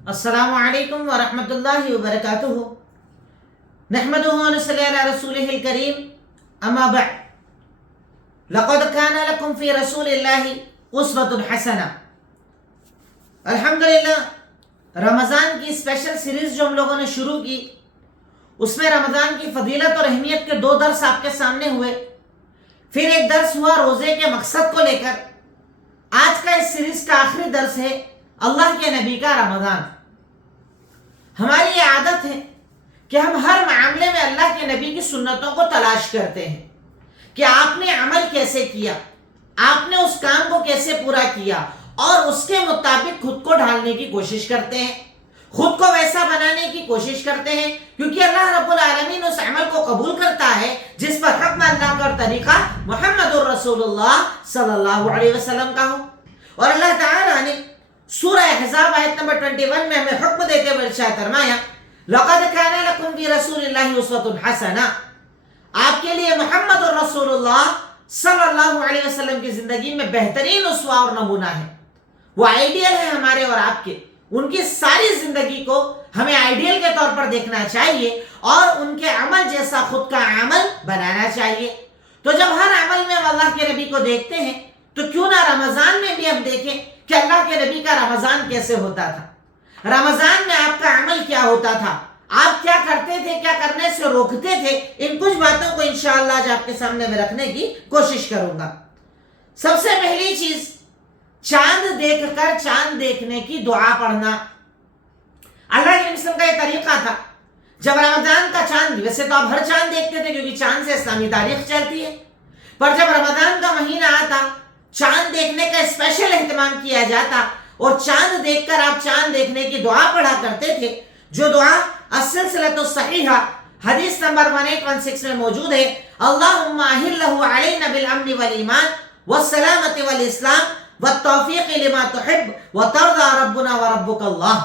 السلام علیکم ورحمۃ اللہ وبرکاتہ۔ نحمدہ ونصلی علی رسولہ الکریم، اما بعد، لقد کان لکم فی رسول اللہ اسوۃ حسنہ۔ الحمدللہ رمضان کی اسپیشل سیریز جو ہم لوگوں نے شروع کی، اس میں رمضان کی فضیلت اور اہمیت کے 2 درس آپ کے سامنے ہوئے، پھر ایک درس ہوا روزے کے مقصد کو لے کر۔ آج کا اس سیریز کا آخری درس ہے اللہ کے نبی کا رمضان۔ ہماری یہ عادت ہے کہ ہم ہر معاملے میں اللہ کے نبی کی سنتوں کو تلاش کرتے ہیں کہ آپ نے عمل کیسے کیا، آپ نے اس کام کو کیسے پورا کیا، اور اس کے مطابق خود کو ڈھالنے کی کوشش کرتے ہیں، خود کو ویسا بنانے کی کوشش کرتے ہیں، کیونکہ اللہ رب العالمین اس عمل کو قبول کرتا ہے جس پر حکم اللہ کا اور طریقہ محمد الرسول اللہ صلی اللہ علیہ وسلم کا ہو۔ اور اللہ تعالیٰ نے سورہ احزاب آیت نمبر 21 میں ہمیں حکم دیتے ہوئے ارشاد فرمایا، لقد کان لکم فی رسول اللہ اسوۃ حسنہ۔ آپ کے لیے محمد الرسول اللہ صلی اللہ علیہ وسلم کی زندگی میں بہترین اسوہ اور نمونہ ہے۔ وہ آئیڈیل ہے ہمارے اور آپ کے، ان کی ساری زندگی کو ہمیں آئیڈیل کے طور پر دیکھنا چاہیے اور ان کے عمل جیسا خود کا عمل بنانا چاہیے۔ تو جب ہر عمل میں اللہ کے نبی کو دیکھتے ہیں تو کیوں نہ رمضان میں بھی ہم دیکھیں کہ اللہ کے نبی کا رمضان کیسے ہوتا تھا، رمضان میں آپ کا عمل کیا ہوتا تھا، آپ کیا کرتے تھے، کیا کرنے سے روکتے تھے۔ ان کچھ باتوں کو انشاءاللہ آج آپ کے سامنے میں رکھنے کی کوشش کروں گا۔ سب سے پہلی چیز، چاند دیکھ کر چاند دیکھنے کی دعا پڑھنا۔ اللہ کے نبی کا یہ طریقہ تھا، جب رمضان کا چاند، ویسے تو آپ ہر چاند دیکھتے تھے کیونکہ چاند سے اسلامی تاریخ چلتی ہے، پر جب رمضان کا مہینہ آتا، چاند دیکھنے کا اسپیشل اہتمام کیا جاتا اور چاند دیکھ کر آپ چاند دیکھنے کی دعا پڑھا کرتے تھے، جو دعا السلسلۃ الصحیحہ حدیث نمبر 1816 میں موجود ہے، اللہم اہلہ علینا بالامن والایمان والسلامۃ والاسلام والتوفیق لما تحب وترضى ربنا وربک اللہ۔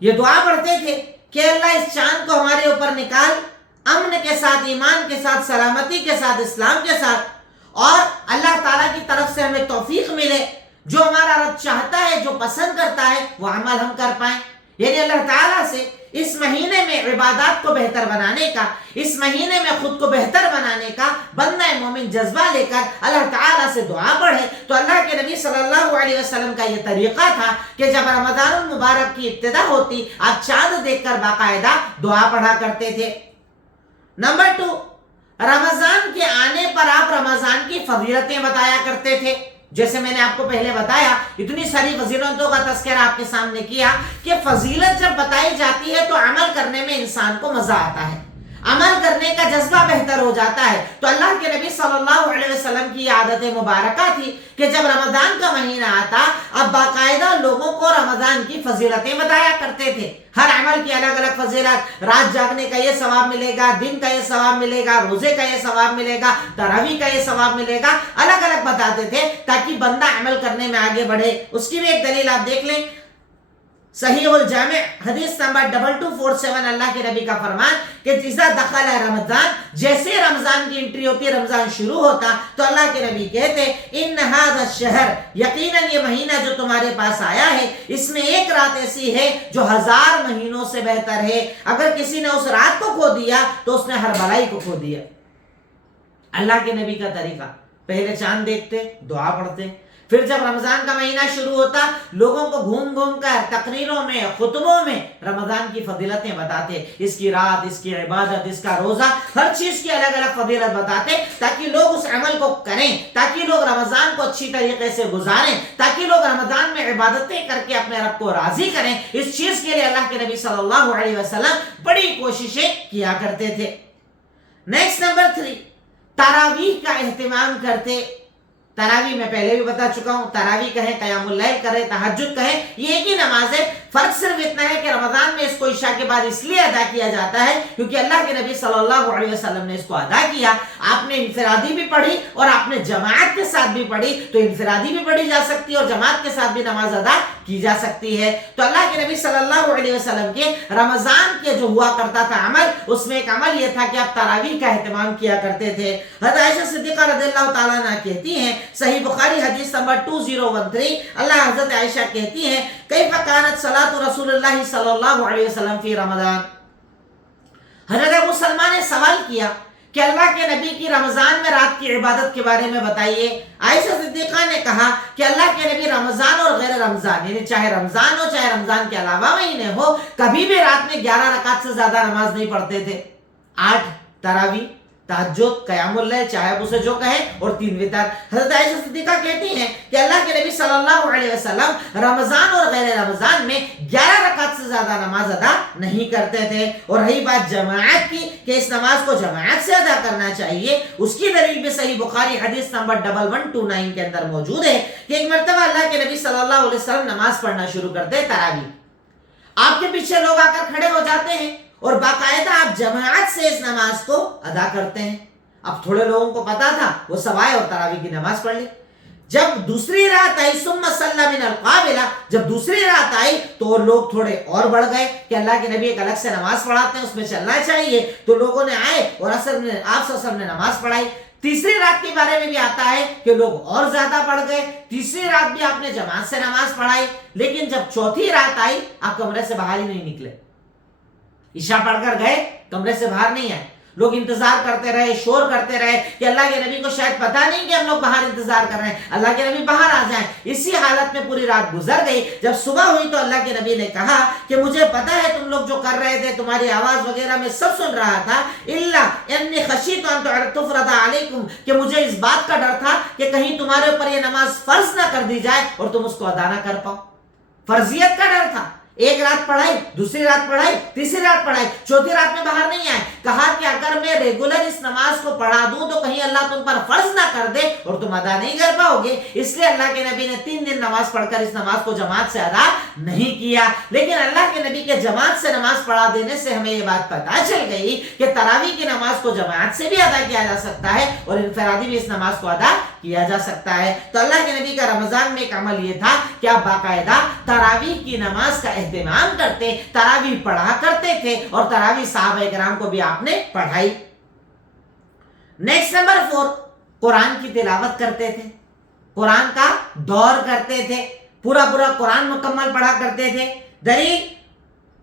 یہ دعا پڑھتے تھے کہ اللہ اس چاند کو ہمارے اوپر نکال، امن کے ساتھ، ایمان کے ساتھ، سلامتی کے ساتھ، اسلام کے ساتھ، اور اللہ تعالیٰ کی طرف سے ہمیں توفیق ملے، جو ہمارا رب چاہتا ہے، جو پسند کرتا ہے، وہ عمل ہم کر پائیں۔ یعنی اللہ تعالیٰ سے اس مہینے میں عبادات کو بہتر بنانے کا، اس مہینے میں خود کو بہتر بنانے کا بندہ مومن جذبہ لے کر اللہ تعالیٰ سے دعا پڑھے۔ تو اللہ کے نبی صلی اللہ علیہ وسلم کا یہ طریقہ تھا کہ جب رمضان المبارک کی ابتدا ہوتی، آپ چاند دیکھ کر باقاعدہ دعا پڑھا کرتے تھے۔ نمبر 2، رمضان کے آنے پر آپ رمضان کی فضیلتیں بتایا کرتے تھے۔ جیسے میں نے آپ کو پہلے بتایا، اتنی ساری فضیلتوں کا تذکرہ آپ کے سامنے کیا کہ فضیلت جب بتائی جاتی ہے تو عمل کرنے میں انسان کو مزہ آتا ہے، عمل کرنے کا جذبہ بہتر ہو جاتا ہے۔ تو اللہ کے نبی صلی اللہ علیہ وسلم کی عادت مبارکہ تھی کہ جب رمضان کا مہینہ آتا، اب باقاعدہ لوگوں کو رمضان کی فضیلتیں بتایا کرتے تھے۔ ہر عمل کی الگ الگ فضیلت، رات جاگنے کا یہ ثواب ملے گا، دن کا یہ ثواب ملے گا، روزے کا یہ ثواب ملے گا، تراویح کا یہ ثواب ملے گا، الگ الگ بتاتے تھے تاکہ بندہ عمل کرنے میں آگے بڑھے۔ اس کی بھی ایک دلیل آپ دیکھ لیں، صحیح الجامع حدیث نمبر 2247، اللہ کے نبی کا فرمان کہ اذا دخل رمضان، جیسے رمضان کی انٹری ہوتی ہے، رمضان شروع ہوتا تو اللہ کے نبی کہتے، ان هذا الشہر، یقیناً یہ مہینہ جو تمہارے پاس آیا ہے، اس میں ایک رات ایسی ہے جو 1000 مہینوں سے بہتر ہے۔ اگر کسی نے اس رات کو کھو دیا تو اس نے ہر بلائی کو کھو دیا۔ اللہ کے نبی کا طریقہ، پہلے چاند دیکھتے، دعا پڑھتے، پھر جب رمضان کا مہینہ شروع ہوتا، لوگوں کو گھوم گھوم کر تقریروں میں، خطبوں میں رمضان کی فضیلتیں بتاتے، اس کی رات، اس کی عبادت، اس کا روزہ، ہر چیز کی الگ الگ فضیلت بتاتے تاکہ لوگ اس عمل کو کریں، تاکہ لوگ رمضان کو اچھی طریقے سے گزاریں، تاکہ لوگ رمضان میں عبادتیں کر کے اپنے رب کو راضی کریں۔ اس چیز کے لیے اللہ کے نبی صلی اللہ علیہ وسلم بڑی کوششیں کیا کرتے تھے۔ نیکسٹ نمبر 3، تراویح کا اہتمام کرتے۔ تراویح میں پہلے بھی بتا چکا ہوں، تراویح کہیں، قیام اللیل کریں، تہجد کہیں، یہ ایک ہی نماز ہے۔ فرق صرف اتنا ہے کہ رمضان میں اس کو عشاء کے بعد اس لیے ادا کیا جاتا ہے کیونکہ اللہ کے نبی صلی اللہ علیہ وسلم نے اس کو ادا کیا۔ آپ نے انفرادی بھی پڑھی اور آپ نے جماعت کے ساتھ بھی پڑھی، تو انفرادی بھی پڑھی جا سکتی ہے اور جماعت کے ساتھ بھی نماز ادا کی جا سکتی ہے۔ تو اللہ کے نبی صلی اللہ علیہ وسلم کے رمضان کے جو ہوا کرتا تھا عمل، اس میں ایک عمل یہ تھا کہ آپ تراویح کا اہتمام کیا کرتے تھے۔ حضرت عائشہ صدیقہ رضی اللہ تعالیٰ عنہ کہتی ہیں، صحیح بخاری حدیث نمبر 2013، اللہ حضرت عائشہ کہتی ہیں، کیف کانت صلاۃ صلاۃ رسول اللہ صلی اللہ علیہ وسلم فی رمضان. حضرت ابو سلمہ نے سوال کیا کہ اللہ کے نبی کی رمضان میں رات کی عبادت کے بارے میں بتائیے. عائشہ صدیقہ نے کہا کہ اللہ کے نبی رمضان اور غیر رمضان یعنی چاہے رمضان ہو چاہے رمضان کے علاوہ مہینے ہو کبھی بھی رات میں 11 رکعت سے زیادہ نماز نہیں پڑھتے تھے. 8 تراویح، تہجد، قیام اللیل چاہے آپ اسے جو کہیں، اور 3 وتر. حضرت عائشہ صدیقہ کہتی ہیں کہ اللہ کے نبی صلی اللہ علیہ وسلم رمضان اور غیر رمضان میں 11 رکعت سے زیادہ نماز ادا نہیں کرتے تھے. اور رہی بات جماعت کی کہ اس نماز کو جماعت سے ادا کرنا چاہیے، اس کی دلیل بھی صحیح بخاری حدیث نمبر 1129 کے اندر موجود ہے کہ ایک مرتبہ اللہ کے نبی صلی اللہ علیہ وسلم نماز پڑھنا شروع کرتے تراویح. آپ کے پیچھے لوگ آ کر کھڑے ہو جاتے ہیں اور باقاعدہ آپ جماعت سے اس نماز کو ادا کرتے ہیں. اب تھوڑے لوگوں کو پتا تھا وہ سب آئے اور تراویح کی نماز پڑھ لی. جب دوسری رات آئی ثم صلی من القابلہ، جب دوسری رات آئی تو لوگ تھوڑے اور بڑھ گئے کہ اللہ کے نبی ایک الگ سے نماز پڑھاتے ہیں، اس میں چلنا چاہیے. تو لوگوں نے آئے اور آپ صلی اللہ علیہ وسلم نے نماز پڑھائی. تیسری رات کے بارے میں بھی آتا ہے کہ لوگ اور زیادہ بڑھ گئے. تیسری رات بھی آپ نے جماعت سے نماز پڑھائی، لیکن جب چوتھی رات آئی آپ کمرے سے باہر ہی نہیں نکلے. عشاء پڑھ کر گئے، کمرے سے باہر نہیں آئے. لوگ انتظار کرتے رہے، شور کرتے رہے کہ اللہ کے نبی کو شاید پتا نہیں کہ ہم لوگ باہر انتظار کر رہے ہیں، اللہ کے نبی باہر آ جائیں. اسی حالت میں پوری رات گزر گئی. جب صبح ہوئی تو اللہ کے نبی نے کہا کہ مجھے پتا ہے تم لوگ جو کر رہے تھے، تمہاری آواز وغیرہ میں سب سن رہا تھا، الا انی خشیت ان تفرض علیکم، کہ مجھے اس بات کا ڈر تھا کہ کہیں تمہارے اوپر یہ نماز فرض نہ کر دی جائے اور تم اس کو ادا نہ کر پاؤ. فرضیت کا ڈر تھا. ایک رات پڑھائی، دوسری رات پڑھائی، تیسری رات پڑھائی، چوتھی رات میں باہر نہیں آئے. کہا کہ اگر میں ریگولر اس نماز کو پڑھا دوں تو کہیں اللہ تم پر فرض نہ کر دے اور تم ادا نہیں کر پاؤ گے. اس لیے اللہ کے نبی نے 3 دن نماز پڑھ کر اس نماز کو جماعت سے ادا نہیں کیا. لیکن اللہ کے نبی کے جماعت سے نماز پڑھا دینے سے ہمیں یہ بات پتہ چل گئی کہ تراویح کی نماز کو جماعت سے بھی ادا کیا جا سکتا ہے اور انفرادی بھی اس نماز کو ادا کیا جا سکتا ہے. تو اللہ کے نبی کا رمضان میں ایک عمل یہ تھا کہ آپ باقاعدہ تراویح کی نماز کا اہتمام کرتے، تراویح پڑھا کرتے تھے اور تراویح صحابہ کرام کو بھی آپ نے پڑھائی. نیکسٹ نمبر 4، قرآن کی تلاوت کرتے تھے، قرآن کا دور کرتے تھے، پورا قرآن مکمل پڑھا کرتے تھے. دلیل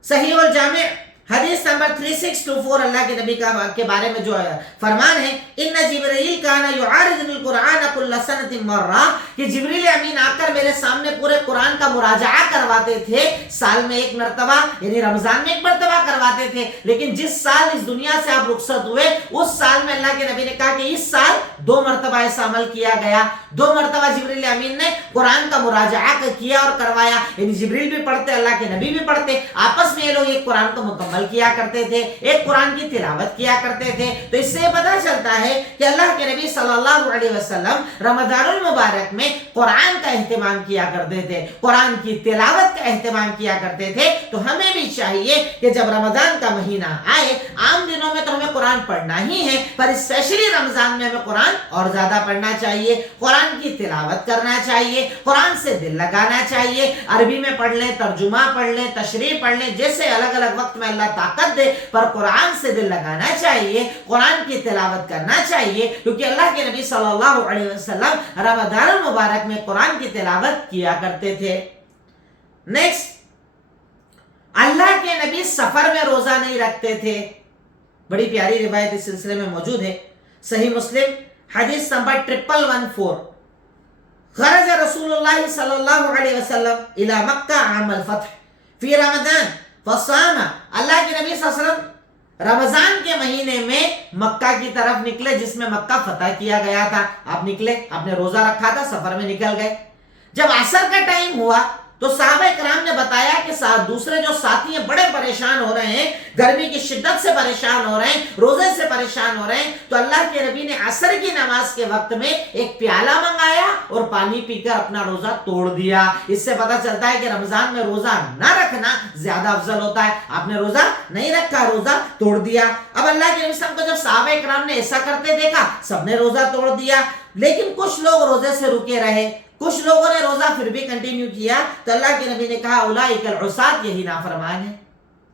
صحیح الجامع حدیث نمبر 3624 اللہ کے نبی کے بارے میں جو فرمان ہے، ان جبرائیل کان یعارض القرآن کل سنۃ مرہ، کہ جبریل امین آ کر میرے سامنے پورے قرآن کا مراجعہ کرواتے تھے. سال میں ایک مرتبہ یعنی رمضان میں ایک مرتبہ کرواتے تھے. لیکن جس سال اس دنیا سے آپ رخصت ہوئے اس سال میں اللہ کے نبی نے کہا کہ اس سال 2 مرتبہ ایسا عمل کیا گیا. 2 مرتبہ جبریل امین نے قرآن کا مراجعہ کیا اور کروایا. یعنی جبریل بھی پڑھتے، اللہ کے نبی بھی پڑھتے، آپس میں یہ لوگ ایک قرآن کو مکمل کیا کرتے تھے، ایک قرآن کی تلاوت کیا کرتے تھے. تو اس سے پتہ چلتا ہے کہ اللہ کے نبی صلی اللہ علیہ وسلم رمضان المبارک میں قرآن کا اہتمام کیا کرتے تھے، قرآن کی تلاوت کا اہتمام کیا کرتے تھے. تو ہمیں بھی چاہیے کہ جب رمضان کا مہینہ آئے، عام دنوں میں تو ہمیں قرآن پڑھنا ہی ہے، پر اسپیشلی رمضان میں ہمیں قرآن اور زیادہ پڑھنا چاہیے، قرآن کی تلاوت کرنا چاہیے، قرآن سے دل لگانا چاہیے. عربی میں پڑھ لیں، ترجمہ پڑھ لیں، تشریح پڑھ لیں، جیسے الگ الگ وقت میں اللہ طاقت دے، پر قرآن سے دل لگانا چاہیے، قرآن کی تلاوت کرنا چاہیے. کیونکہ اللہ کے نبی صلی اللہ علیہ وسلم رمضان المبارک میں قرآن کی تلاوت کیا کرتے تھے. نیکسٹ، اللہ کے نبی سفر میں روزہ نہیں رکھتے تھے. بڑی پیاری روایت اس سلسلے میں موجود ہے، صحیح مسلم حدیث نمبر 1114. خرج رسول اللہ صلی اللہ علیہ وسلم الى مکہ عام الفتح فی رمضان فصام. اللہ کے نبی صلی اللہ علیہ وسلم رمضان کے مہینے میں مکہ کی طرف نکلے، جس میں مکہ فتح کیا گیا تھا. آپ نکلے، آپ نے روزہ رکھا تھا، سفر میں نکل گئے. جب عصر کا ٹائم ہوا تو صحابہ کرام نے بتایا کہ دوسرے جو ساتھی ہیں بڑے پریشان ہو رہے ہیں، گرمی کی شدت سے پریشان ہو رہے ہیں، روزے سے پریشان ہو رہے ہیں. تو اللہ کے نبی نے عصر کی نماز کے وقت میں ایک پیالہ منگایا اور پانی پی کر اپنا روزہ توڑ دیا. اس سے پتہ چلتا ہے کہ رمضان میں روزہ نہ رکھنا زیادہ افضل ہوتا ہے. آپ نے روزہ نہیں رکھا، روزہ توڑ دیا. اب اللہ کے نبی صلی اللہ علیہ وسلم کو جب صحابہ کرام نے ایسا کرتے دیکھا، سب نے روزہ توڑ دیا. لیکن کچھ لوگ روزے سے رکے رہے، کچھ لوگوں نے روزہ پھر بھی کنٹینیو کیا. تو اللہ کے نبی نے کہا اولئک العصاة، یہی نافرمان ہے.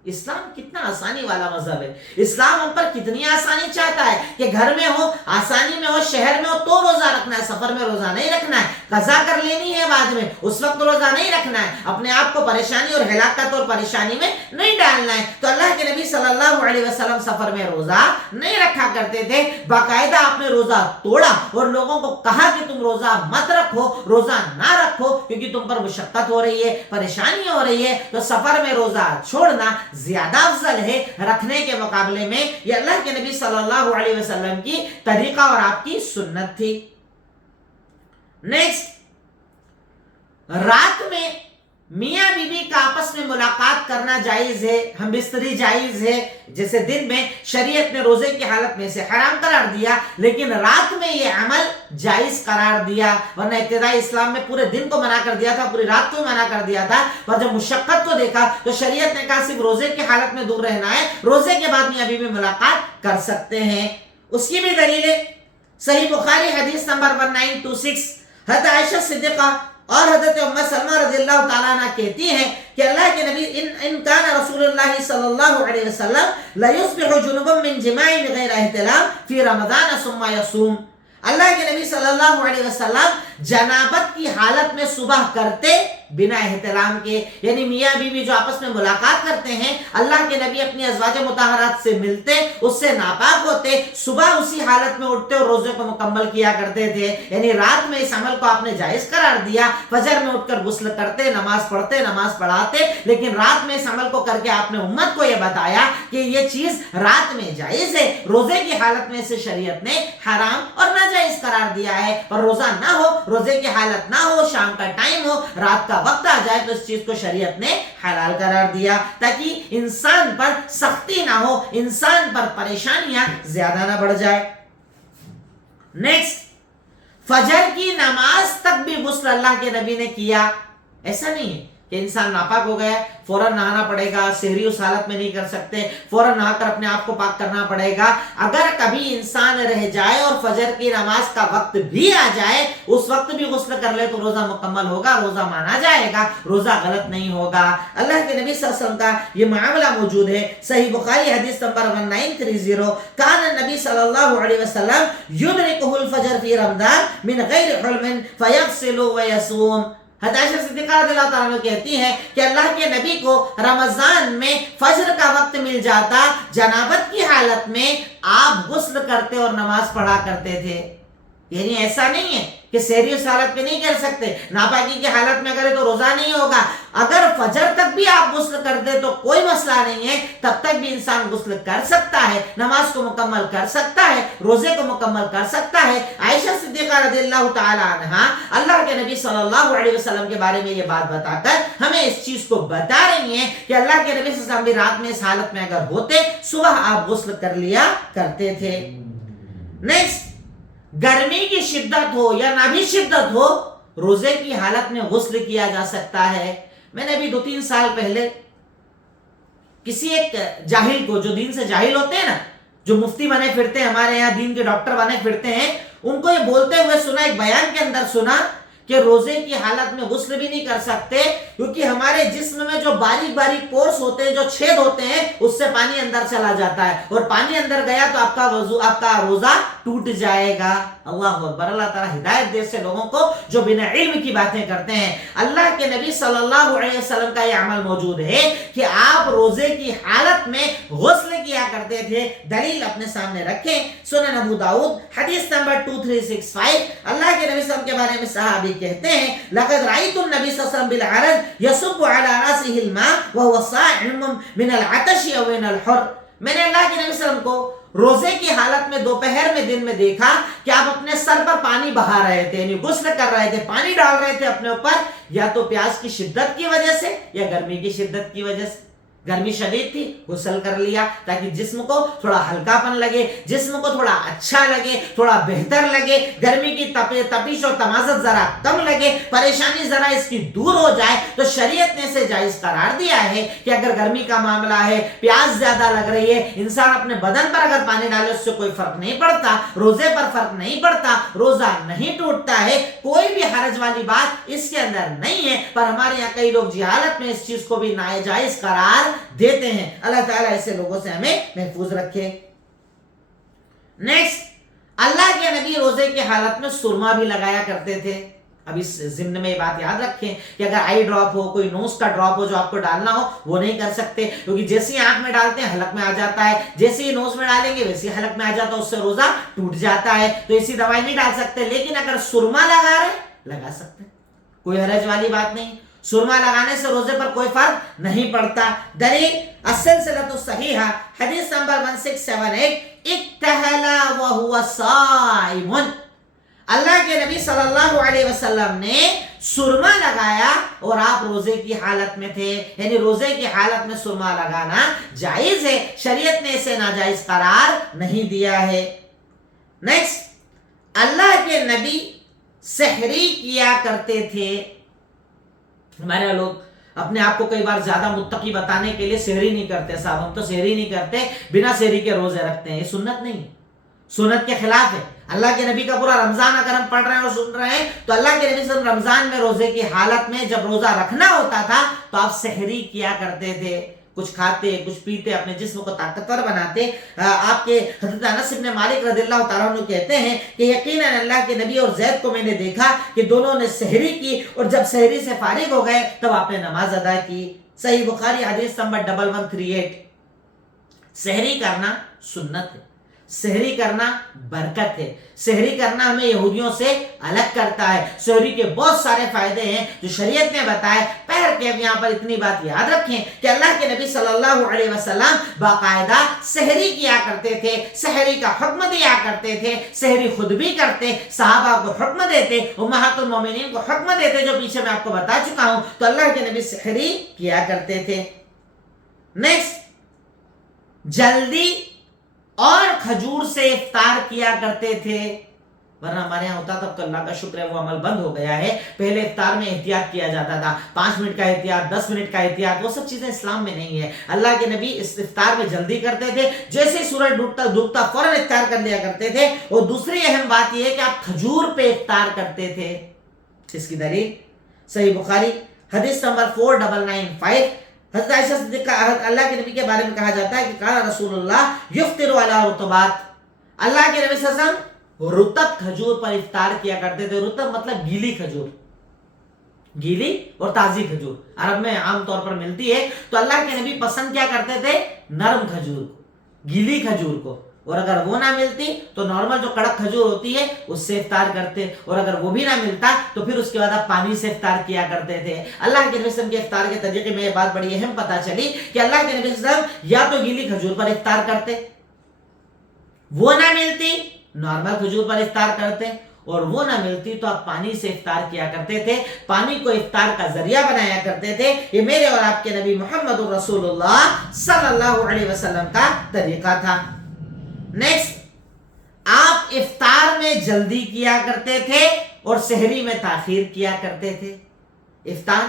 اسلام کتنا آسانی والا مذہب ہے. اسلام ہم پر کتنی آسانی چاہتا ہے کہ گھر میں ہو، آسانی میں ہو، شہر میں ہو تو روزہ رکھنا ہے، سفر میں روزہ نہیں رکھنا ہے، قضا کر لینی ہے بعد میں، اس وقت روزہ نہیں رکھنا ہے، اپنے آپ کو پریشانی اور ہلاکت اور پریشانی میں نہیں ڈالنا ہے. تو اللہ کے نبی صلی اللہ علیہ وسلم سفر میں روزہ نہیں رکھا کرتے تھے. باقاعدہ آپ نے روزہ توڑا اور لوگوں کو کہا کہ تم روزہ مت رکھو، روزہ نہ رکھو، کیونکہ تم پر مشقت ہو رہی ہے، پریشانی ہو رہی ہے. تو سفر میں روزہ چھوڑنا زیادہ افضل ہے رکھنے کے مقابلے میں. یہ اللہ کے نبی صلی اللہ علیہ وسلم کی طریقہ اور آپ کی سنت تھی. نیکسٹ، رات میں میاں بیوی کا آپس میں ملاقات کرنا جائز ہے، ہم بستری جائز ہے. جیسے دن میں شریعت نے روزے کی حالت میں سے حرام قرار دیا، لیکن رات میں یہ عمل جائز قرار دیا. ورنہ ابتدائی اسلام میں پورے دن کو منع کر دیا تھا، پوری رات کو منع کر دیا تھا. پر جب مشقت کو دیکھا تو شریعت نے کہا صرف روزے کی حالت میں دور رہنا ہے، روزے کے بعد میاں بیوی ملاقات کر سکتے ہیں. اس کی بھی دلیل ہے صحیح بخاری حدیث نمبر 1926. حضرت عائشہ صدیقہ اور حضرت ام سلمہ رضی اللہ تعالیٰ عنہ کہتی ہیں کہ اللہ کے نبی ان کان رسول اللہ صلی اللہ علیہ وسلم لا یصبح جنبا من جماع غیر احتلام فی رمضان ثم یصوم. اللہ کے نبی صلی اللہ علیہ وسلم جنابت کی حالت میں صبح کرتے بنا احتلام کے، یعنی میاں بیوی جو آپس میں ملاقات کرتے ہیں، اللہ کے نبی اپنی ازواج مطہرات سے ملتے، اس سے ناپاک ہوتے، صبح اسی حالت میں اٹھتے اور روزے کو مکمل کیا کرتے تھے. یعنی رات میں اس عمل کو آپ نے جائز قرار دیا. فجر میں اٹھ کر غسل کرتے، نماز پڑھتے، نماز پڑھاتے، لیکن رات میں اس عمل کو کر کے آپ نے امت کو یہ بتایا کہ یہ چیز رات میں جائز ہے. روزے کی حالت میں سے شریعت نے حرام اور ناجائز قرار دیا ہے. پر روزہ نہ ہو، روزے کی حالت نہ ہو، شام کا ٹائم ہو، رات کا وقت آ جائے تو اس چیز کو شریعت نے حلال قرار دیا تاکہ انسان پر سختی نہ ہو، انسان پر پریشانیاں زیادہ نہ بڑھ جائے. نیکسٹ، فجر کی نماز تک بھی غسل اللہ کے نبی نے کیا. ایسا نہیں ہے کہ انسان ناپاک ہو گیا فوراً نہانا پڑے گا، سحری اس حالت میں نہیں کر سکتے، فوراً نہا کر اپنے آپ کو پاک کرنا پڑے گا. اگر کبھی انسان رہ جائے اور فجر کی نماز کا وقت بھی آ جائے، اس وقت بھی غسل کر لے تو روزہ مکمل ہوگا، روزہ مانا جائے گا، روزہ غلط نہیں ہوگا. اللہ کے نبی صلی اللہ علیہ وسلم کا یہ معاملہ موجود ہے صحیح بخاری حدیث نمبر 1930. کان النبی صلی اللہ علیہ وسلم یدرکہ الفجر فی رمضان من غیر حلم فیغسل ویصوم. حضرت عائشہ صدیقہ رضی اللہ تعالیٰ عنہ کہتی ہیں کہ اللہ کے نبی کو رمضان میں فجر کا وقت مل جاتا، جنابت کی حالت میں آپ غسل کرتے اور نماز پڑھا کرتے تھے. یعنی ایسا نہیں ہے کہ سحری اس حالت میں نہیں کر سکتے، ناپاکی کی حالت میں کرے تو روزہ نہیں ہوگا. اگر فجر تک بھی آپ غسل کر دے تو کوئی مسئلہ نہیں ہے، تب تک بھی انسان غسل کر سکتا ہے، نماز کو مکمل کر سکتا ہے، روزے کو مکمل کر سکتا ہے. عائشہ صدیقہ رضی اللہ تعالی عنہا اللہ کے نبی صلی اللہ علیہ وسلم کے بارے میں یہ بات بتا کر ہمیں اس چیز کو بتا رہی ہیں کہ اللہ کے نبی صلی اللہ علیہ وسلم بھی رات میں اس حالت میں اگر ہوتے، صبح آپ غسل کر لیا کرتے تھے. نیکسٹ، گرمی کی شدت ہو یا نہ بھی شدت ہو، روزے کی حالت میں غسل کیا جا سکتا ہے. میں نے ابھی 2-3 سال پہلے کسی ایک جاہل کو، جو دین سے جاہل ہوتے ہیں نا، جو مفتی بنے پھرتے ہیں ہمارے یہاں، دین کے ڈاکٹر بنے پھرتے ہیں، ان کو یہ بولتے ہوئے سنا، ایک بیان کے اندر سنا کہ روزے کی حالت میں غسل بھی نہیں کر سکتے کیونکہ ہمارے جسم میں جو باریک باریک پورس ہوتے ہیں، جو چھید ہوتے ہیں، اس سے پانی اندر چلا جاتا ہے اور پانی اندر گیا تو آپ کا روزہ ٹوٹ جائے گا. اللہ اکبر. اللہ تعالیٰ ہدایت دے سے لوگوں کو جو بنا علم کی باتیں کرتے ہیں. اللہ کے نبی صلی اللہ علیہ وسلم کا یہ عمل موجود ہے کہ آپ روزے کی حالت میں غسل کیا کرتے تھے. دلیل اپنے سامنے رکھیں، سنن ابو داؤد حدیث نمبر 2365. اللہ کے نبی صلی اللہ علیہ وسلم کے بارے میں صحابی کہتے ہیں لقد رأيت النبي صلی اللہ علیہ وسلم بالعرج يصب على رأسه الماء وهو صائم من العطش او من الحر. میں نے اللہ کے نبی صلی اللہ علیہ وسلم کو روزے کی حالت میں دوپہر میں دن میں دیکھا کہ آپ اپنے سر پر پانی بہا رہے تھے، یعنی غسل کر رہے تھے، پانی ڈال رہے تھے اپنے اوپر، یا تو پیاس کی شدت کی وجہ سے یا گرمی کی شدت کی وجہ سے. گرمی شدید تھی، غسل کر لیا تاکہ جسم کو تھوڑا ہلکا پن لگے، جسم کو تھوڑا اچھا لگے، تھوڑا بہتر لگے، گرمی کی تپش اور تمازت ذرا کم لگے، پریشانی ذرا اس کی دور ہو جائے. تو شریعت نے اسے جائز قرار دیا ہے کہ اگر گرمی کا معاملہ ہے، پیاس زیادہ لگ رہی ہے، انسان اپنے بدن پر اگر پانی ڈالے اس سے کوئی فرق نہیں پڑتا، روزے پر فرق نہیں پڑتا، روزہ نہیں ٹوٹتا ہے، کوئی بھی حرج والی بات اس کے اندر نہیں ہے. پر ہمارے یہاں کئی لوگ جہالت میں اس چیز کو بھی ناجائز قرار دیتے ہیں. اللہ تعالیٰ ایسے لوگوں سے ہمیں محفوظ رکھے. نیکسٹ، اللہ کے نبی روزے کی حالت میں سرما بھی لگایا کرتے تھے. اب اس ضمن میں یہ بات یاد رکھیں کہ اگر آئی ڈراپ ہو، کوئی نوز کا ڈراپ ہو جو آپ کو ڈالنا ہو، وہ نہیں کر سکتے، کیونکہ جیسے آنکھ میں ڈالتے ہیں حلق میں آ جاتا ہے، جیسے ہی نوز میں ڈالیں گے ویسے حلق میں آ جاتا ہے، اس سے روزہ ٹوٹ جاتا ہے. تو ایسی دوائی نہیں ڈال سکتے. لیکن اگر سرما لگا رہے لگا سکتے، کوئی حرج والی بات نہیں. سرما لگانے سے روزے پر کوئی فرق نہیں پڑتا. دلیل السلسلۃ الصحیحہ حدیث نمبر 1678، اکتحل وہو صائم. اللہ کے نبی صلی اللہ علیہ وسلم نے سرما لگایا اور آپ روزے کی حالت میں تھے. یعنی روزے کی حالت میں سرما لگانا جائز ہے، شریعت نے اسے ناجائز قرار نہیں دیا ہے. نیکسٹ، اللہ کے نبی سحری کیا کرتے تھے. ہمارے لوگ اپنے آپ کو کئی بار زیادہ متقی بتانے کے لیے سحری نہیں کرتے. صاحب ہم تو سحری نہیں کرتے، بنا سحری کے روزے رکھتے ہیں. یہ سنت نہیں، سنت کے خلاف ہے. اللہ کے نبی کا پورا رمضان اگر ہم پڑھ رہے ہیں اور سن رہے ہیں تو اللہ کے نبی صلی اللہ علیہ وسلم رمضان میں روزے کی حالت میں جب روزہ رکھنا ہوتا تھا تو آپ سحری کیا کرتے تھے. کچھ کھاتے، کچھ پیتے، اپنے جسم کو طاقتور بناتے. آپ کے حضرت انس بن مالک رضی اللہ تعالیٰ عنہ کہتے ہیں کہ یقیناً اللہ کے نبی اور زید کو میں نے دیکھا کہ دونوں نے سحری کی، اور جب سحری سے فارغ ہو گئے تب آپ نے نماز ادا کی. صحیح بخاری حدیث نمبر 1138. سحری کرنا سنت ہے، سحری کرنا برکت ہے. سحری کرنا ہمیں یہودیوں سے الگ کرتا ہے. سحری کے بہت سارے فائدے ہیں جو شریعت نے بتائے. پہر کے یہاں پر اتنی بات یاد رکھیں کہ اللہ کے نبی صلی اللہ علیہ وسلم باقاعدہ سحری کیا کرتے تھے، سحری کا حکم دیا کرتے تھے، سحری خود بھی کرتے، صحابہ کو حکم دیتے، امہات المومنین کو حکم دیتے، جو پیچھے میں آپ کو بتا چکا ہوں. تو اللہ کے نبی سحری کیا کرتے تھے. نیکسٹ، جلدی اور کھجور سے افطار کیا کرتے تھے. ورنہ ہمارے یہاں ہوتا تھا، تو اللہ کا شکر ہے وہ عمل بند ہو گیا ہے. پہلے افطار میں احتیاط کیا جاتا تھا، 5 منٹ کا احتیاط، 10 منٹ کا احتیاط، وہ سب چیزیں اسلام میں نہیں ہے. اللہ کے نبی اس افطار میں جلدی کرتے تھے، جیسے سورج ڈوبتا فوراً افطار کر لیا کرتے تھے. اور دوسری اہم بات یہ ہے کہ آپ کھجور پہ افطار کرتے تھے. اس کی دلیل صحیح بخاری حدیث نمبر 4995. حضرت عائشہ صدیقہ اللہ کے نبی کے بارے میں کہا جاتا ہے کہ کان رسول اللہ یفطر علی رطبات. اللہ کے نبی صلی اللہ علیہ وسلم رطب کھجور پر افطار کیا کرتے تھے. رطب مطلب گیلی کھجور، گیلی اور تازی کھجور عرب میں عام طور پر ملتی ہے. تو اللہ کے نبی پسند کیا کرتے تھے؟ نرم کھجور کو، گیلی کھجور کو. اور اگر وہ نہ ملتی تو نارمل جو کڑک کھجور ہوتی ہے اس سے افطار کرتے. اور اگر وہ بھی نہ ملتا تو پھر اس کے بعد آپ پانی سے افطار کیا کرتے تھے. اللہ کے نبی صلی اللہ علیہ وسلم کے افطار کے طریقے میں یہ بات بڑی اہم پتہ چلی کہ اللہ کے نبی صلی اللہ علیہ وسلم یا تو گیلی کھجور پر افطار کرتے، وہ نہ ملتی نارمل کھجور پر افطار کرتے، اور وہ نہ ملتی تو آپ پانی سے افطار کیا کرتے تھے. پانی کو افطار کا ذریعہ بنایا کرتے تھے. یہ میرے اور آپ کے نبی محمد رسول اللہ صلی اللہ علیہ وسلم کا طریقہ تھا. نیکسٹ، آپ افطار میں جلدی کیا کرتے تھے اور سحری میں تاخیر کیا کرتے تھے. افطار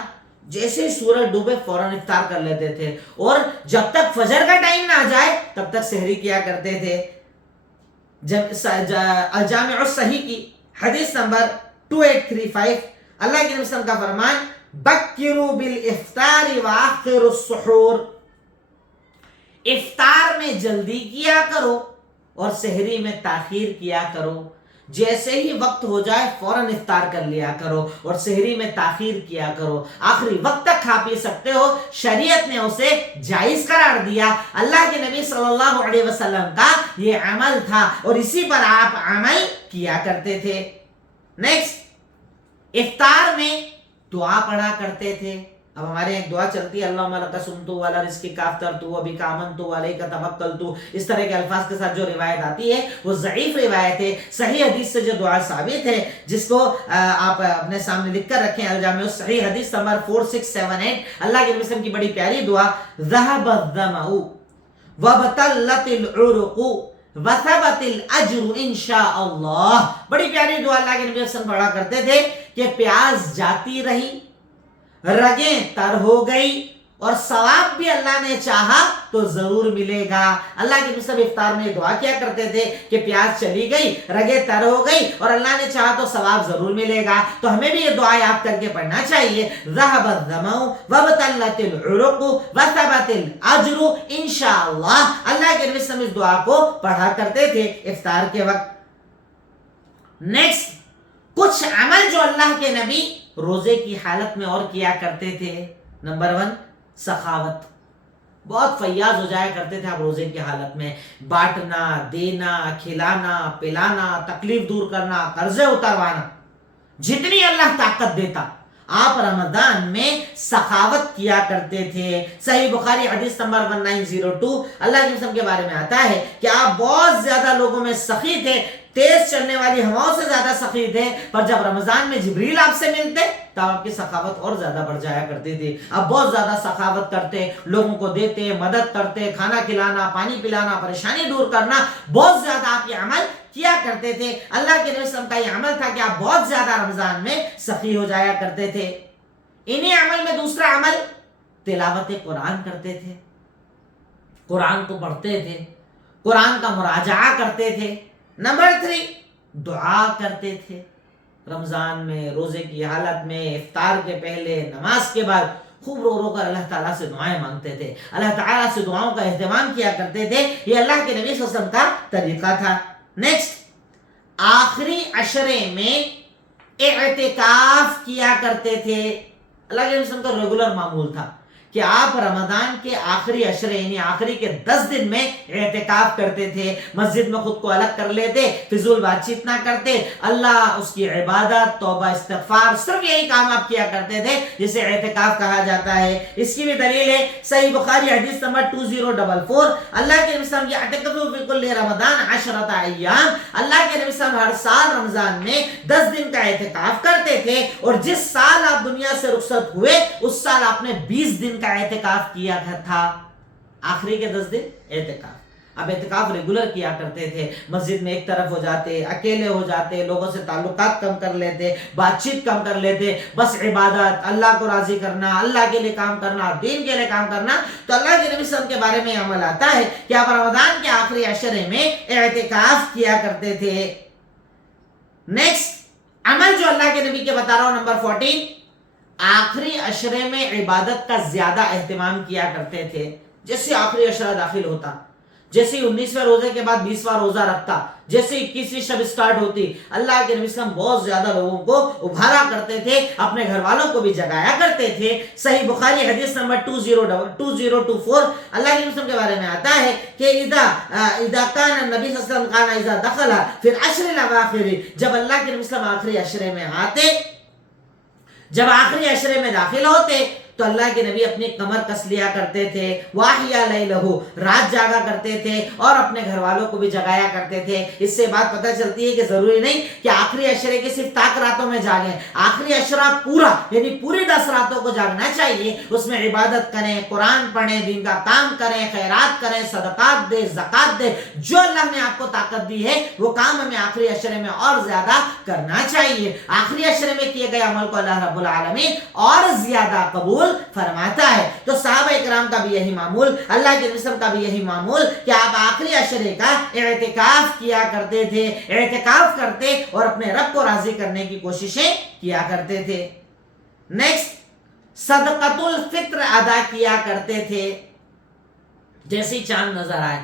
جیسے سورج ڈوبے فوراً افطار کر لیتے تھے، اور جب تک فجر کا ٹائم نہ آ جائے تب تک سحری کیا کرتے تھے. الجامع الصحیح کی حدیث نمبر 2835 اللہ کے نبی صلی اللہ علیہ وسلم کا فرمان، بکروا بالافطار واخروا السحور. افطار میں جلدی کیا کرو اور سحری میں تاخیر کیا کرو. جیسے ہی وقت ہو جائے فوراً افطار کر لیا کرو اور سحری میں تاخیر کیا کرو. آخری وقت تک کھا پی سکتے ہو، شریعت نے اسے جائز قرار دیا. اللہ کے نبی صلی اللہ علیہ وسلم کا یہ عمل تھا اور اسی پر آپ عمل کیا کرتے تھے. نیکسٹ، افطار میں دعا پڑھا کرتے تھے. اب ہمارے ایک دعا چلتی ہے، اللہم لک صمت وعلی رزقک افطرت وبک آمنت وعلیک توکلت. اس طرح کے الفاظ کے ساتھ جو روایت آتی ہے وہ ضعیف روایت ہے. صحیح حدیث سے جو دعا ثابت ہے جس کو آپ اپنے سامنے لکھ کر رکھیں، الجامع الصحیح حدیث نمبر 4678 اللہ کے نبی صلی اللہ علیہ وسلم کی بڑی پیاری دعا، ذهب الظمأ وابتلت العرق وثبت الاجر انشاء اللہ. بڑی پیاری دعا اللہ کے نبی صلی اللہ علیہ وسلم پڑھا کرتے تھے کہ پیاس جاتی رہی، رگیں تر ہو گئی اور ثواب بھی اللہ نے چاہا تو ضرور ملے گا۔ اللہ کے نبی صاحب افطار میں دعا کیا کرتے تھے کہ پیاس چلی گئی، رگیں تر ہو گئی اور اللہ نے چاہا تو ثواب ضرور ملے گا۔ تو ہمیں بھی یہ دعا یاد کر کے پڑھنا چاہیے، ذهب الظمأ وابتلت العروق وثبت الاجر انشاءاللہ۔ اللہ کے نبی صاحب اس دعا کو پڑھا کرتے تھے افطار کے وقت۔ نیکسٹ، کچھ عمل جو اللہ کے نبی روزے کی حالت میں اور کیا کرتے تھے۔ نمبر 1، سخاوت۔ بہت فیاض ہو جایا کرتے تھے آپ روزے کی حالت میں، بانٹنا، دینا، کھلانا، پلانا، تکلیف دور کرنا، قرضے اتروانا، جتنی اللہ طاقت دیتا آپ رمضان میں سخاوت کیا کرتے تھے۔ صحیح بخاری حدیث نمبر 1902 اللہ کے قسم کے بارے میں آتا ہے کہ آپ بہت زیادہ لوگوں میں سخی تھے، تیز چلنے والی ہواؤں سے زیادہ سخی تھے، پر جب رمضان میں جبریل آپ سے ملتے تو آپ کی سخاوت اور زیادہ بڑھ جایا کرتی تھی۔ آپ بہت زیادہ سخاوت کرتے، لوگوں کو دیتے، مدد کرتے، کھانا کھلانا، پانی پلانا، پریشانی دور کرنا، بہت زیادہ آپ یہ عمل کیا کرتے تھے۔ اللہ کے نبی صلی اللہ علیہ وسلم کا یہ عمل تھا کہ آپ بہت زیادہ رمضان میں سخی ہو جایا کرتے تھے۔ انہی عمل میں دوسرا عمل تلاوت قرآن کرتے تھے، قرآن کو پڑھتے تھے، قرآن کا مراجعہ کرتے تھے۔ نمبر 3، دعا کرتے تھے۔ رمضان میں، روزے کی حالت میں، افطار کے پہلے، نماز کے بعد خوب رو رو کر اللہ تعالیٰ سے دعائیں مانگتے تھے، اللہ تعالیٰ سے دعاؤں کا اہتمام کیا کرتے تھے۔ یہ اللہ کے نبی صلی اللہ علیہ وسلم کا طریقہ تھا۔ نیکسٹ، آخری عشرے میں اعتکاف کیا کرتے تھے۔ اللہ کے نبی صلی اللہ علیہ وسلم کا ریگولر معمول تھا کہ آپ رمضان کے آخری عشرے یعنی آخری کے 10 دن میں اعتکاف کرتے تھے، مسجد میں خود کو الگ کر لیتے، فضول بات چیت نہ کرتے، اللہ، اس کی عبادت، توبہ، استغفار، صرف یہی کام آپ کیا کرتے تھے جسے اعتکاف کہا جاتا ہے۔ اس کی بھی دلیل ہے صحیح بخاری حدیث نمبر 2044 اللہ کے نبی صلی اللہ علیہ وسلم یعتکفوا فی کل رمضان 10 ایام۔ اللہ کے نبی صلی اللہ علیہ وسلم ہر سال رمضان میں 10 دن کا اعتکاف کرتے تھے، اور جس سال آپ دنیا سے رخصت ہوئے اس سال آپ نے 20 دن کا اعتکاف کیا تھا۔ آخری کے 10 دن اعتکاف۔ اب اعتکاف ریگولر کیا کرتے تھے، مسجد میں ایک طرف ہو جاتے، اکیلے ہو جاتے، لوگوں سے تعلقات کم کر لیتے، بات چیت کم کر لیتے، بس عبادت، اللہ کو راضی کرنا، اللہ کے لیے کام کرنا، دین کے لیے کام کرنا۔ تو اللہ کے نبی صلی اللہ علیہ وسلم کے بارے میں یہ عمل آتا ہے کہ آپ رمضان کے آخری عشرے میں اعتکاف کیا کرتے تھے۔ نیکسٹ عمل جو اللہ کے نبی کے بتا رہا ہوں، نمبر 14، آخری عشرے میں عبادت کا زیادہ اہتمام کیا کرتے تھے۔ جیسے آخری عشرہ داخل ہوتا، جیسے 19ویں روزے کے بعد 20واں روزہ رکھتا، جیسے 21ویں شب سٹارٹ ہوتی، اللہ کے نبی صلی اللہ علیہ وسلم بہت زیادہ لوگوں کو ابھارا کرتے تھے، اپنے گھر والوں کو بھی جگایا کرتے تھے۔ صحیح بخاری حدیث نمبر 2024 اللہ کے نبی کے بارے میں آتا ہے کہ اذا کان النبی صلی اللہ علیہ وسلم کان اذا دخل فی العشر الاواخر، جب اللہ کے نبی صلی اللہ علیہ وسلم آخری عشرے میں آتے، جب آخری عشرے میں داخل ہوتے تو اللہ کے نبی اپنی کمر کس لیا کرتے تھے، واحیا لیلہ، رات جاگا کرتے تھے اور اپنے گھر والوں کو بھی جگایا کرتے تھے۔ اس سے بات پتہ چلتی ہے کہ ضروری نہیں کہ آخری عشرے کے صرف طاق راتوں میں جاگیں، آخری عشرہ پورا یعنی پوری 10 راتوں کو جاگنا چاہیے، اس میں عبادت کریں، قرآن پڑھیں، دین کا کام کریں، خیرات کریں، صدقات دیں، زکات دیں، جو اللہ نے آپ کو طاقت دی ہے وہ کام ہمیں آخری عشرے میں اور زیادہ کرنا چاہیے۔ آخری عشرے میں کیے گئے عمل کو اللہ رب العالمین اور زیادہ قبول فرماتا ہے۔ تو صحابہ اکرام کا بھی یہی معمول، اللہ کے نبی کا بھی یہی معمول کہ آپ آخری عشرے کا اعتکاف کیا کرتے تھے، اعتکاف کرتے اور اپنے رب کو راضی کرنے کی کوششیں کیا کرتے تھے۔ نیکسٹ، صدقۃ الفطر ادا کیا کرتے تھے۔ جیسے چاند نظر آئے،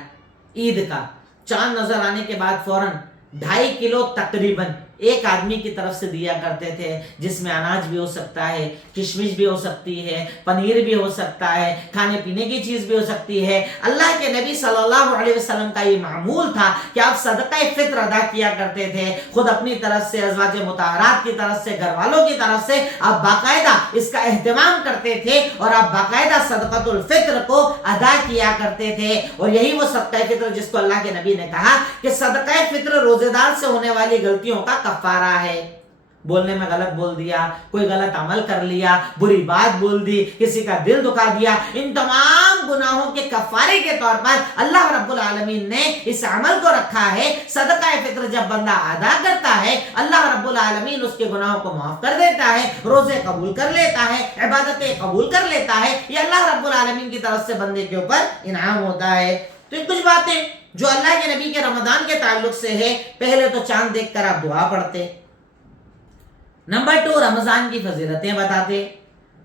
عید کا چاند نظر آنے کے بعد فوراً 2.5 کلو تقریباً ایک آدمی کی طرف سے دیا کرتے تھے، جس میں اناج بھی ہو سکتا ہے، کشمش بھی ہو سکتی ہے، پنیر بھی ہو سکتا ہے، کھانے پینے کی چیز بھی ہو سکتی ہے۔ اللہ کے نبی صلی اللہ علیہ وسلم کا یہ معمول تھا کہ آپ صدقہ فطر ادا کیا کرتے تھے، خود اپنی طرف سے، ازواج مطہرات کی طرف سے، گھر والوں کی طرف سے آپ باقاعدہ اس کا اہتمام کرتے تھے اور آپ باقاعدہ صدقۃ الفطر کو ادا کیا کرتے تھے۔ اور یہی وہ صدقہ فطر جس کو اللہ کے نبی نے کہا کہ صدقہ فطر روزے دار سے ہونے والی غلطیوں کا کفارہ ہے۔ بولنے میں غلط بول دیا، کوئی غلط عمل کر لیا، بری بات بول دی، کسی کا دل دکھا دیا، ان تمام تمام گناہوں کے کفارے کے طور پر اللہ رب العالمین نے اس عمل کو رکھا ہے۔ صدقہ فطر جب بندہ ادا کرتا ہے اللہ رب العالمین اس کے گناہوں کو معاف کر دیتا ہے، روزے قبول کر لیتا ہے، عبادتیں قبول کر لیتا ہے، یہ اللہ رب العالمین کی طرف سے بندے کے اوپر انعام ہوتا ہے۔ تو یہ کچھ باتیں جو اللہ کے نبی کے رمضان کے تعلق سے ہے۔ پہلے تو چاند دیکھ کر آپ دعا پڑھتے، نمبر 2 رمضان کی فضیلتیں بتاتے،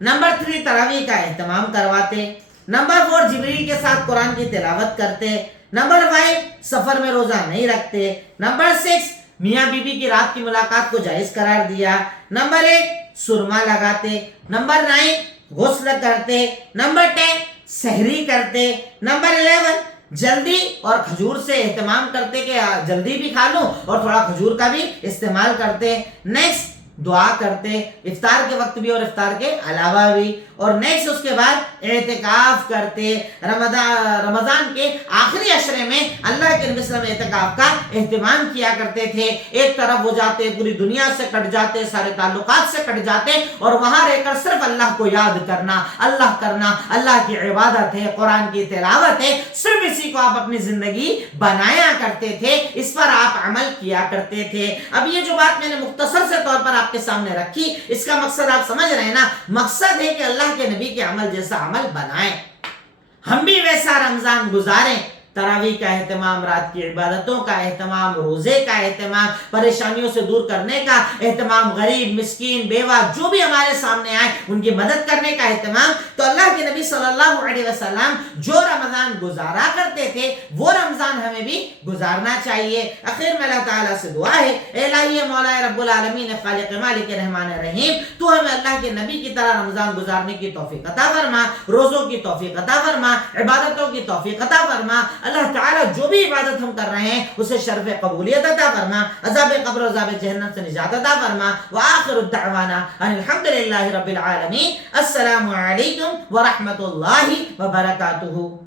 نمبر 3 تراویح کا اہتمام کرواتے، نمبر 4 جبریل کے ساتھ قرآن کی تلاوت کرتے، نمبر 5 سفر میں روزہ نہیں رکھتے، نمبر 6 میاں بیوی کی رات کی ملاقات کو جائز قرار دیا، نمبر 8 سرما لگاتے، نمبر 9 غسل کرتے، نمبر 10 سحری کرتے، نمبر 11 جلدی اور کھجور سے اہتمام کرتے کہ جلدی بھی کھا لوں اور تھوڑا کھجور کا بھی استعمال کرتے، نیکسٹ دعا کرتے افطار کے وقت بھی اور افطار کے علاوہ بھی، اور نیکسٹ اس کے بعد اعتکاف کرتے۔ رمضان کے آخری عشرے میں اللہ کے نبی صلی اللہ علیہ وسلم اعتکاف کا اہتمام کیا کرتے تھے۔ ایک طرف وہ جاتے، پوری دنیا سے کٹ جاتے، سارے تعلقات سے کٹ جاتے، اور وہاں رہ کر صرف اللہ کو یاد کرنا، اللہ کی عبادت ہے، قرآن کی تلاوت ہے، صرف اسی کو آپ اپنی زندگی بنایا کرتے تھے، اس پر آپ عمل کیا کرتے تھے۔ اب یہ جو بات میں نے مختصر سے طور پر آپ کے سامنے رکھی، اس کا مقصد آپ سمجھ رہے ہیں نا؟ مقصد ہے کہ اللہ کے نبی کے عمل جیسا عمل بنائیں، ہم بھی ویسا رمضان گزاریں۔ تراویح کا اہتمام، رات کی عبادتوں کا اہتمام، روزے کا اہتمام، پریشانیوں سے دور کرنے کا اہتمام، غریب مسکین بیوہ جو بھی ہمارے سامنے آئے ان کی مدد کرنے کا اہتمام۔ تو اللہ کے نبی صلی اللہ علیہ وسلم جو رمضان گزارا کرتے تھے وہ رمضان ہمیں بھی گزارنا چاہیے۔ اخیر میں اللہ تعالیٰ سے دعا ہے، اے الہی مولا رب العالمین خالق مالک رحمان رحیم، تو ہمیں اللہ کے نبی کی طرح رمضان گزارنے کی توفیق عطا فرما، روزوں کی توفیق عطا فرما، عبادتوں کی توفیق عطا فرما۔ اللہ تعالیٰ جو بھی عبادت ہم کر رہے ہیں اسے شرف قبولیت عطا فرما، عذاب قبر و عذاب جہنم سے نجات عطا فرما۔ وآخر الدعوانا ان الحمدللہ رب العالمین۔ السلام علیکم ورحمۃ اللہ وبرکاتہ۔